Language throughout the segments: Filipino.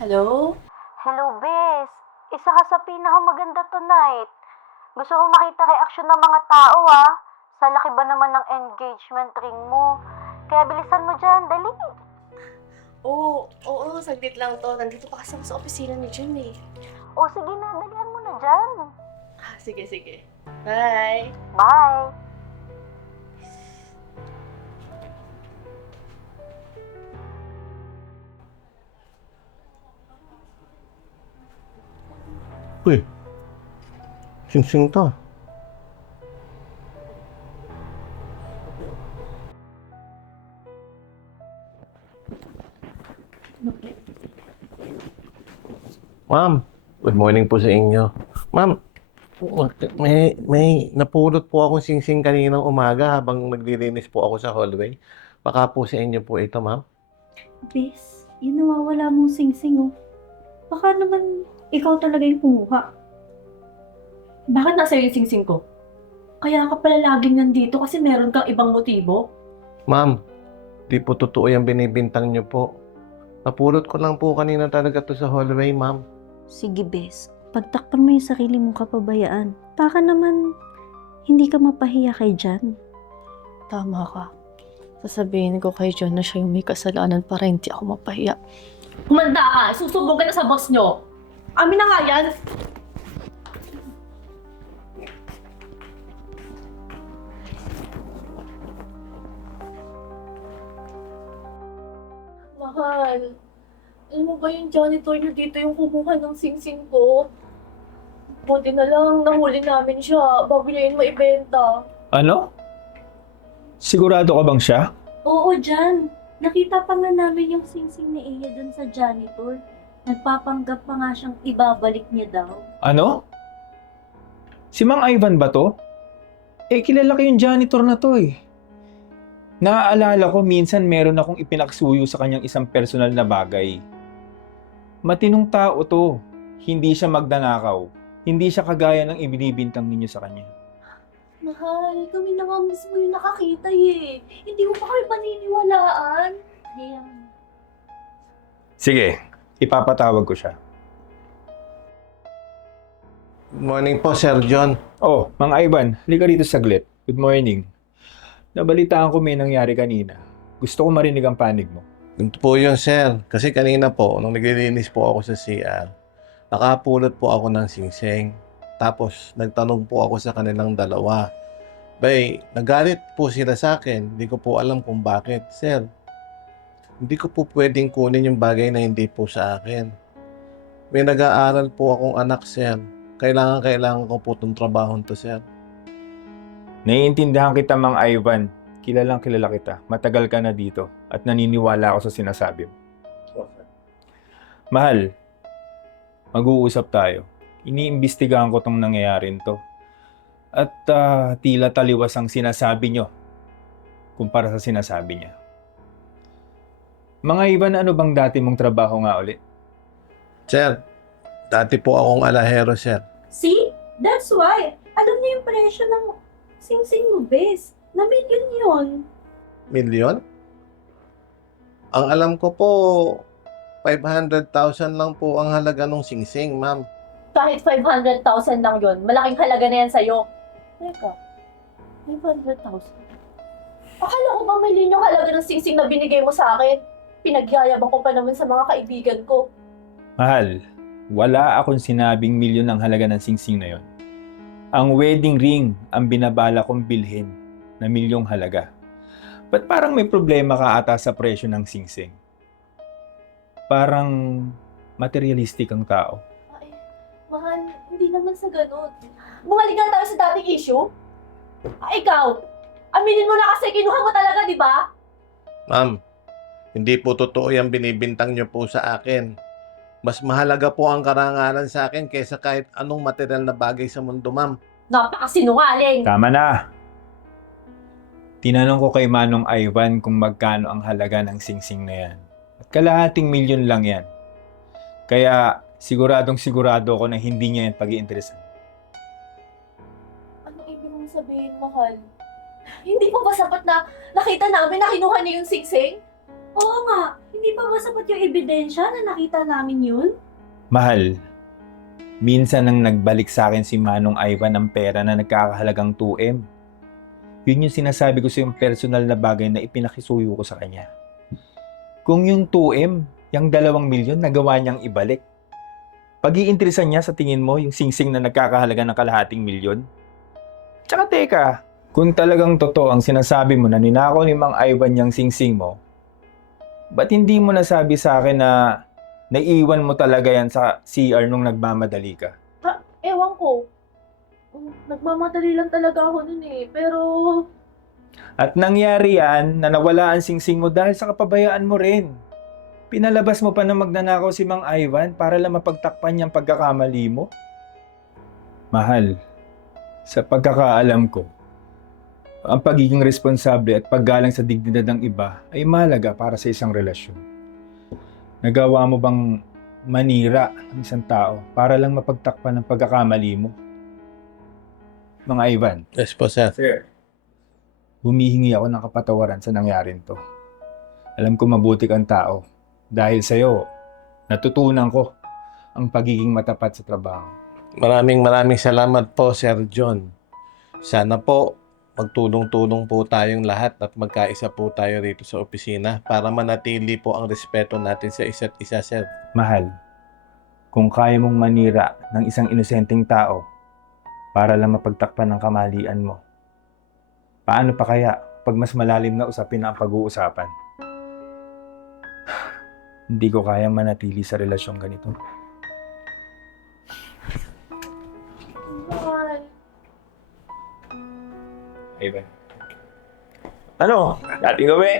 Hello? Hello, Bes. Isa ka sa pinakamaganda tonight. Gusto ko makita reaksyon ng mga tao, ah. Sa laki ba naman ng engagement ring mo? Kaya bilisan mo dyan, dali. Oo, saglit lang to. Nandito pa kasi ako sa opisina ni Jun eh. O sige na, dalian mo na dyan. Sige. Bye! Bye. Uy, sing-sing to. Ma'am, good morning po sa inyo. Ma'am, may napulot po akong sing-sing kaninang umaga habang naglilinis po ako sa hallway. Baka po sa inyo po ito, ma'am. Bes, yung nawawala mong sing-sing, oh. Baka naman ikaw talaga yung kumuha. Bakit nasa yung sing-sing ko? Kaya ka pala laging nandito kasi meron kang ibang motibo? Ma'am, di po totoo yung binibintang niyo po. Napulot ko lang po kanina talaga to sa hallway, ma'am. Sige, Bes. Pagtakpan mo yung sarili mong kapabayaan. Baka naman hindi ka mapahiya kay Jan. Tama ka. Sasabihin ko kay John na siya yung may kasalanan para hindi ako mapahiya. Humanda ka! Susubong ka na sa boss nyo! Amin na nga yan! Mahal, alam mo ba yung janitor nyo dito yung kumuha ng sing-sing ko? Buti na lang nahuli namin siya bago niya yun maibenta. Ano? Sigurado ka bang siya? Oo, Jan. Nakita pa nga namin yung sing-sing ni Iya dun sa janitor. Nagpapanggap pa nga siyang ibabalik niya daw. Ano? Si Mang Ivan ba to? Kilala ko yung janitor na to eh. Naaalala ko minsan meron akong ipinaksuyo sa kanyang isang personal na bagay. Matinong tao to. Hindi siya magdanakaw. Hindi siya kagaya ng ibinibintang ninyo sa kanya. Mahal, kami na nga mismo yung nakakita eh. Hindi mo pa kami paniniwalaan. Kaya, Sige, ipapatawag ko siya. Good morning po, Sir John. Oh, Mang Ivan, halika rito saglit. Good morning. Nabalitaan ko may nangyari kanina. Gusto ko marinig ang panig mo. Ganito po yun, sir. Kasi kanina po, nung naglilinis po ako sa CR, nakapulot po ako ng singsing. Tapos, nagtanong po ako sa kanilang dalawa. Nagalit po sila sa akin. Hindi ko po alam kung bakit. Sir, hindi ko po pwedeng kunin yung bagay na hindi po sa akin. May nag-aaral po akong anak, sir. Kailangan ko po itong trabaho to, sir. Naiintindihan kita, Mang Ivan. Kilalang kilala kita. Matagal ka na dito at naniniwala ako sa sinasabi mo. Mahal, mag-uusap tayo. Iniimbestigahan ko tong nangyayarin to. At tila taliwas ang sinasabi nyo kumpara sa sinasabi niya. Mga Ivan, ano bang dati mong trabaho nga ulit? Sir, dati po akong alahero, sir. see? That's why. Alam niya yung presyo ng sing-sing mo, Bes. Na million yun. Milyon? Ang alam ko po, 500,000 lang po ang halaga ng singsing, ma'am. Kahit 500,000 lang yun, malaking halaga na yan sa'yo. Teka, 500,000? Akala ko ba milyon yung halaga ng singsing na binigay mo sa akin? Pinagyayabang ko pa naman sa mga kaibigan ko. Mahal, wala akong sinabing milyon ang halaga ng singsing na yon. Ang wedding ring ang binabala kong bilhin na milyong halaga. Ba't parang may problema ka ata sa presyo ng singsing? Parang materialistic ang tao. Ay, mahal, hindi naman sa ganun. Bumalik na tayo sa dating issue. Ikaw, aminin mo na kasi kinuha mo talaga, di ba? Ma'am, hindi po totoo yung binibintang niyo po sa akin. Mas mahalaga po ang karangalan sa akin kaysa kahit anong material na bagay sa mundo, ma'am. Napakasinungaling! Tama na! Tinanong ko kay Manong Ivan kung magkano ang halaga ng singsing na yan. At kalahating milyon lang yan. Kaya siguradong sigurado ko na hindi niya yan pag-iinteresan. Anong ibig mong sabihin, mahal? Hindi pa ba sapat na nakita namin na kinuha niya yung singsing? Oo nga, hindi pa ba sapat yung ebidensya na nakita namin yun? Mahal, minsan nang nagbalik sa akin si Manong Ivan ng pera na nagkakahalagang 2M. Yun yung sinasabi ko sa yung personal na bagay na ipinakisuyo ko sa kanya. Kung yung 2M, yung 2 milyon, nagawa niyang ibalik. Pag-iinteresan niya sa tingin mo yung singsing na nagkakahalaga ng kalahating milyon? Tsaka teka, kung talagang totoo ang sinasabi mo na ninakaw ni Mang Ivan yung singsing mo, ba't hindi mo nasabi sa akin na naiiwan mo talaga yan sa CR nung nagmamadali ka? Ewan ko. Nagmamadali lang talaga ako nun eh. Pero At nangyari yan na nawala ang singsing mo dahil sa kapabayaan mo rin. Pinalabas mo pa na magnanakaw si Mang Ivan para lang mapagtakpan niyang pagkakamali mo? Mahal, sa pagkakaalam ko, ang pagiging responsable at paggalang sa dignidad ng iba ay mahalaga para sa isang relasyon. Nagawa mo bang manira ang isang tao para lang mapagtakpan ng pagkakamali mo? Mang Ivan. Yes po, sir. Sir, humihingi ako ng kapatawaran sa nangyaring to. Alam ko mabuti kang tao. Dahil sa'yo, natutunan ko ang pagiging matapat sa trabaho. Maraming salamat po, Sir John. Sana po magtulong-tulong po tayong lahat at magkaisa po tayo rito sa opisina para manatili po ang respeto natin sa isa't isa, sir. Mahal, kung kaya mong manira ng isang inosenteng tao para lang mapagtakpan ng kamalian mo, paano pa kaya pag mas malalim na usapin na ang pag-uusapan? Hindi ko kayang manatili sa relasyong ganito. Ivan. Ano? Dating gabi.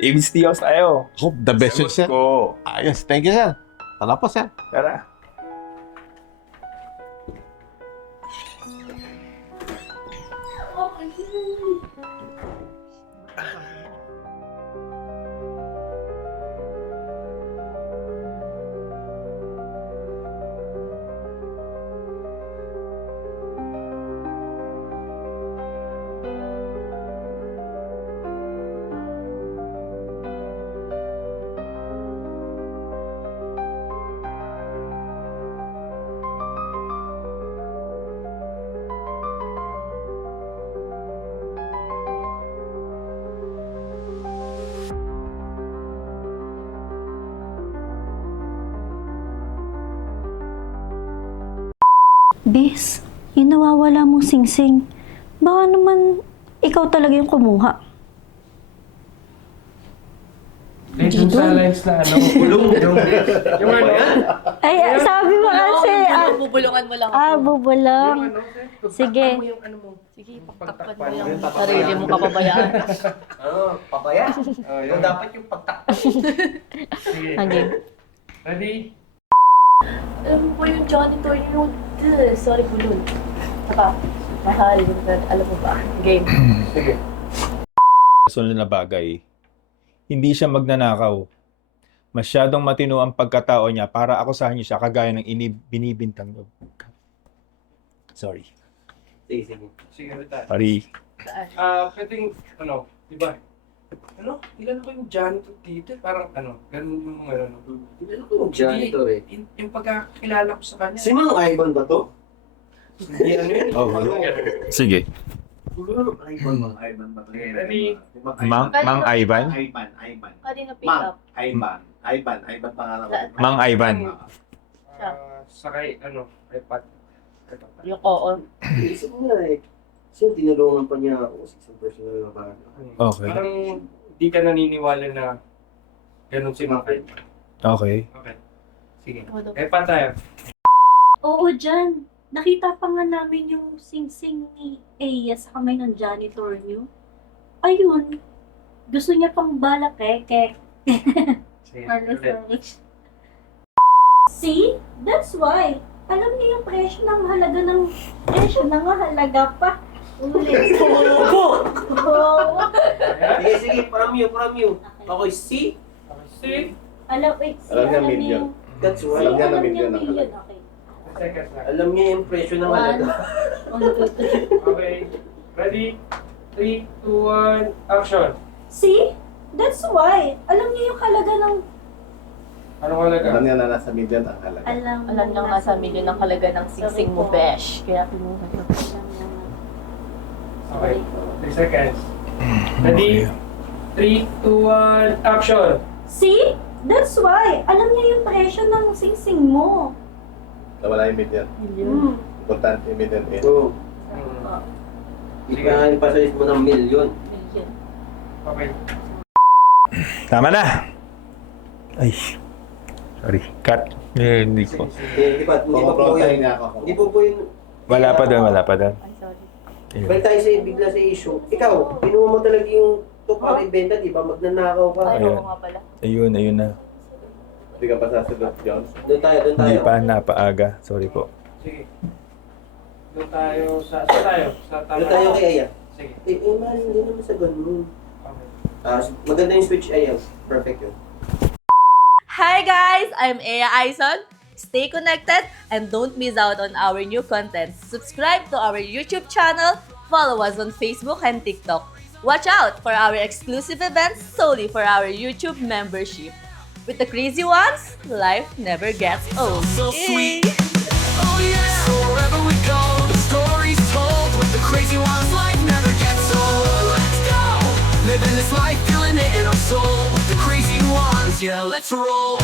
ABC House tayo. Hope the best, Sagot sir. ko. Ayos, thank you, sir. Tara po, sir. Tara. Bes, yung nawawala mong singsing, baka naman ikaw talaga yung kumuha. Dun sa lines na ano, bulong. Yung ano? Ay, sabi mo kasi, bubulungan mo lang ah, ako. bubulong. Yung ano, Sige. mo yung ano mo. Sige, pagtakpan mo yung sarili mong kapabayaan. Papaya? Yung dapat yung pagtakpan. Sige. Hanggang. Ready? Alam mo po yung janitor yung... Sorry po dun. Saka, mahal. Alam mo ba? Game. Sige. Personal na bagay. Hindi siya magnanakaw. Masyadong matino ang pagkatao niya para akusahan niyo siya kagaya ng binibintang niyo. Sorry. Sige. Sige, retard. Pari. Pwedeng, ano, di ba? Ano? Ilan ko yung janitor dito? Parang ano, ganun yung ano. Ilan ko yung janitor eh. Yung pagkakilala ko sa kanya. Si Mang Ivan ba to? Hindi ano yun. Oh, sige. Mang Ivan ba to? Ready? Mang Ivan? Ivan. Kanina pick Mang up. Ivan pangalan ko. Mang Ivan. Sakay, ano, iPad. Yung oo. Isip mo nga eh. Kasi tinulungan pa niya ako sa isang personal na bagay. Okay. Parang di ka naniniwala na ganun si Makay. Okay. Okay. Sige. iPad tayo. Oo, dyan. Nakita pa nga namin yung singsing ni Eya sa kamay ng janitor niyo. Ayun. Gusto niya pang balak eh. Sige. Ulit. See? That's why. Alam niya yung presyo ng halaga ng... Presyo na nga halaga pa. Ulit. Oo. Sige, from you. Okay, see? See? Alam niya million. yung... That's See, why. Alam niya na alam niya million ang million. Okay. Seconds na. Alam niya yung presyo ng One. halaga. 1, 2, 3. Okay. Ready? 3, 2, 1, action! See? That's why. Alam niya yung halaga ng... Anong halaga? Alam niya na nasa million ang halaga. Alam niyang nasa million ang halaga ng singsing mo, besh. Kaya pinuha ko. Okay, 3 seconds. Ready? 3, 2, 1, action! See? That's why. Alam niya yung presyo ng singsing mo. Nawala yung million. Hmm. Importante yung million eh. Oo. Hmm. Ikain pa sa mo ng milyon. Million. Okay. Tama na! Ay. Sorry. Cut. Eh, hindi ko. Hindi pa po Pumaprontahin yun. niya ako. Hindi po yun. Wala pa doon, wala pa doon. Ay, sorry. Ayun. Balik tayo sa bigla sa issue. Ikaw, pinuha mo talaga yung to para ibenta, di ba? Magnanakaw ka. Ay, Ayun. oo nga pala. Ayun na. Hindi ka pa sasagot, John. Doon tayo. Hindi pa, napaaga. Sorry po. Sige. Doon tayo sa... Saan tayo? Sa tama. Doon tayo kay Aya. Sige. Mali, hindi naman sa ganun. Okay. Maganda yung switch Aya. Perfect yun. Hi guys, I'm Ea Aison. Stay connected and don't miss out on our new content. Subscribe to our YouTube channel, follow us on Facebook and TikTok. Watch out for our exclusive events solely for our YouTube membership. With the crazy ones, life never gets old. So sweet. Yay! Oh yeah. So wherever we go, the story's told. With the crazy ones, life never gets old. Let's go. Living this life, feeling it in our soul. With the crazy ones, yeah, let's roll.